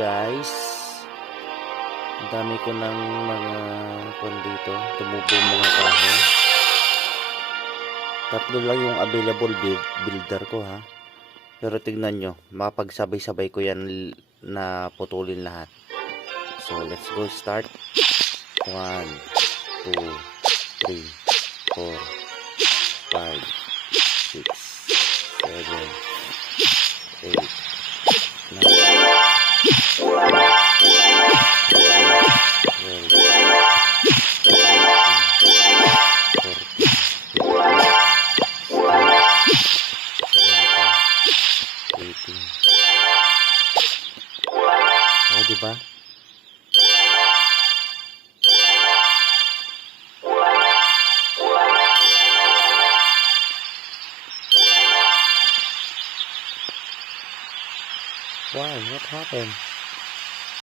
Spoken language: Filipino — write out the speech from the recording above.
guys, ang dami ko ng mga kwan dito, tumubong mga kahoy. Tatlo lang yung available builder ko ha, pero tignan nyo, mapagsabay-sabay ko yan na putulin lahat. So let's go start. 1 2 3 4 5 6 7 8 diba? Why? What happened?